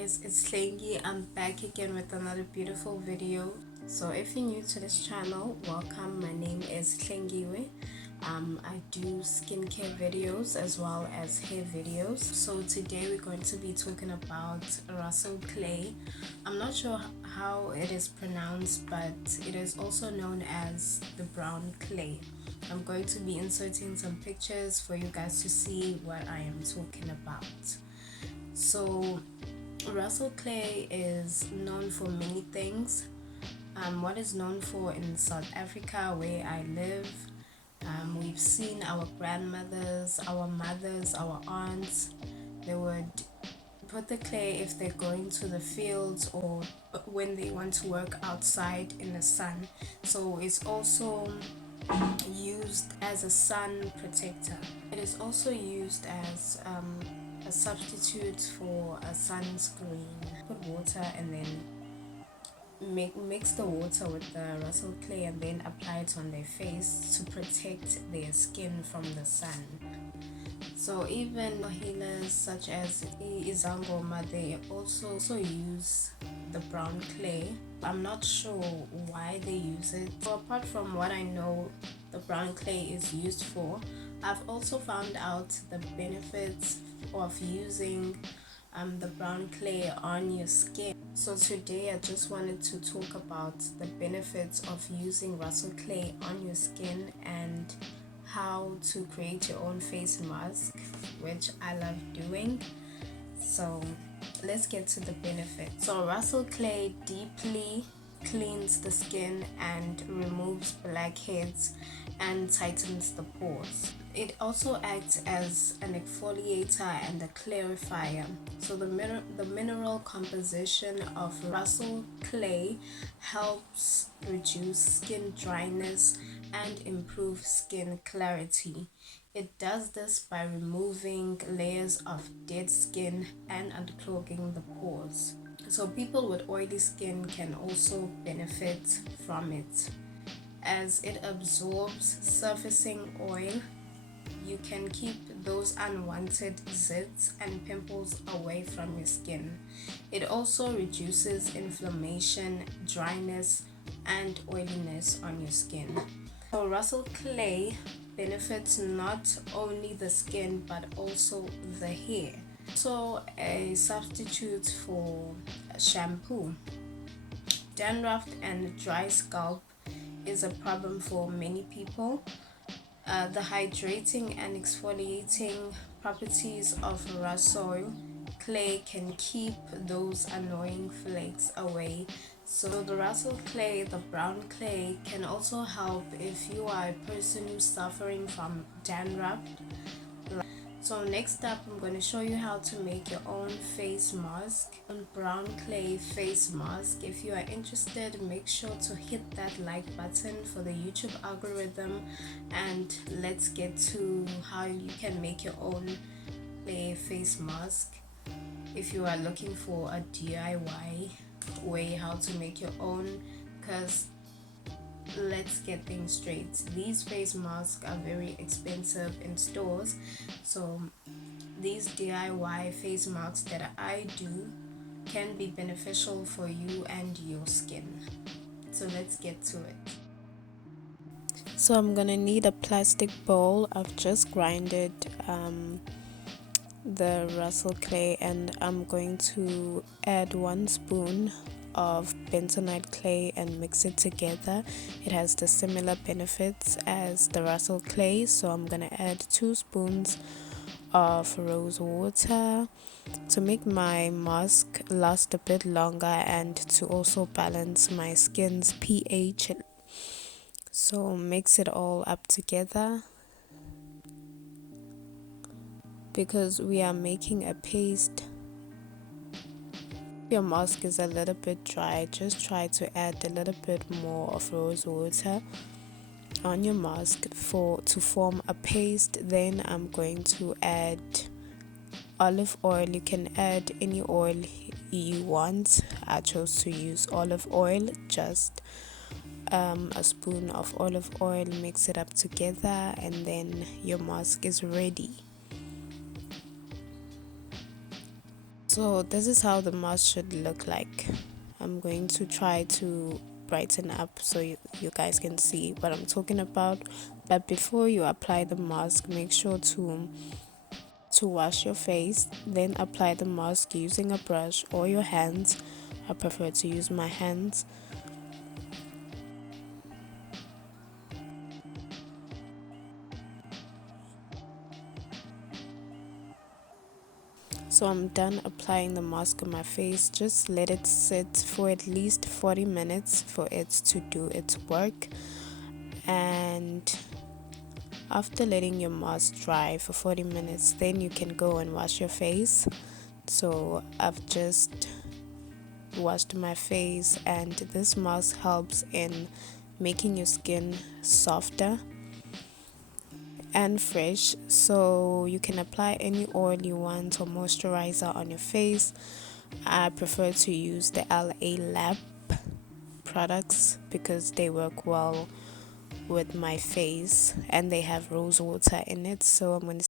guys, it's Itshlengy. I'm back again with another beautiful video. So if you're new to this channel, welcome. My name is Itshlengy. I do skincare videos as well as hair videos. So today we're going to be talking about Rhassoul clay. I'm not sure how it is pronounced, but it is also known as the brown clay. I'm going to be inserting some pictures for you guys to see what I am talking about. So Rhassoul clay is known for many things. What is known for in South Africa, where I live, we've seen our grandmothers, our mothers, our aunts, they would put the clay if they're going to the fields or when they want to work outside in the sun. So it's also used as a sun protector. It is also used as a substitute for a sunscreen. Put water and then mix the water with the Rhassoul clay and then apply it on their face to protect their skin from the sun. So even healers such as Izangoma, they also use the brown clay. I'm not sure why they use it. So apart from what I know the brown clay is used for, I've also found out the benefits of using the brown clay on your skin. So today I just wanted to talk about the benefits of using Rhassoul clay on your skin and how to create your own face mask, which I love doing. So let's get to the benefits. So Rhassoul clay deeply cleans the skin and removes blackheads and tightens the pores. It also acts as an exfoliator and a clarifier. So the mineral composition of Rhassoul clay helps reduce skin dryness and improve skin clarity. It does this by removing layers of dead skin and unclogging the pores. So people with oily skin can also benefit from it, as it absorbs surfacing oil. You can keep those unwanted zits and pimples away from your skin. It also reduces inflammation, dryness, and oiliness on your skin. So Rhassoul clay benefits not only the skin but also the hair. So a substitute for shampoo. Dandruff and dry scalp is a problem for many people. The hydrating and exfoliating properties of Rhassoul clay can keep those annoying flakes away. So the Rhassoul clay, the brown clay, can also help if you are a person who's suffering from dandruff. So next up, I'm going to show you how to make your own face mask, brown clay face mask. If you are interested, make sure to hit that like button for the YouTube algorithm, and let's get to how you can make your own clay face mask. If you are looking for a DIY way how to make your own, because let's get things straight, these face masks are very expensive in stores. So these DIY face masks that I do can be beneficial for you and your skin. So let's get to it. So I'm gonna need a plastic bowl. I've just grinded the Rhassoul clay, and I'm going to add 1 spoon of bentonite clay and mix it together. It has the similar benefits as the Rhassoul clay, so I'm gonna add 2 spoons of rose water to make my mask last a bit longer and to also balance my skin's pH. So mix it all up together. Because we are making a paste, your mask is a little bit dry, just try to add a little bit more of rose water on your mask to form a paste. Then I'm going to add olive oil. You can add any oil you want. I chose to use olive oil, just a spoon of olive oil. Mix it up together and then your mask is ready. So this is how the mask should look like. I'm going to try to brighten up so you guys can see what I'm talking about. But before you apply the mask, make sure to wash your face, then apply the mask using a brush or your hands. I prefer to use my hands. So I'm done applying the mask on my face. Just let it sit for at least 40 minutes for it to do its work. And after letting your mask dry for 40 minutes, then you can go and wash your face. So I've just washed my face, and this mask helps in making your skin softer and fresh, so you can apply any oil you want or moisturizer on your face. I prefer to use the LA Lab products because they work well with my face and they have rose water in it. So I'm going to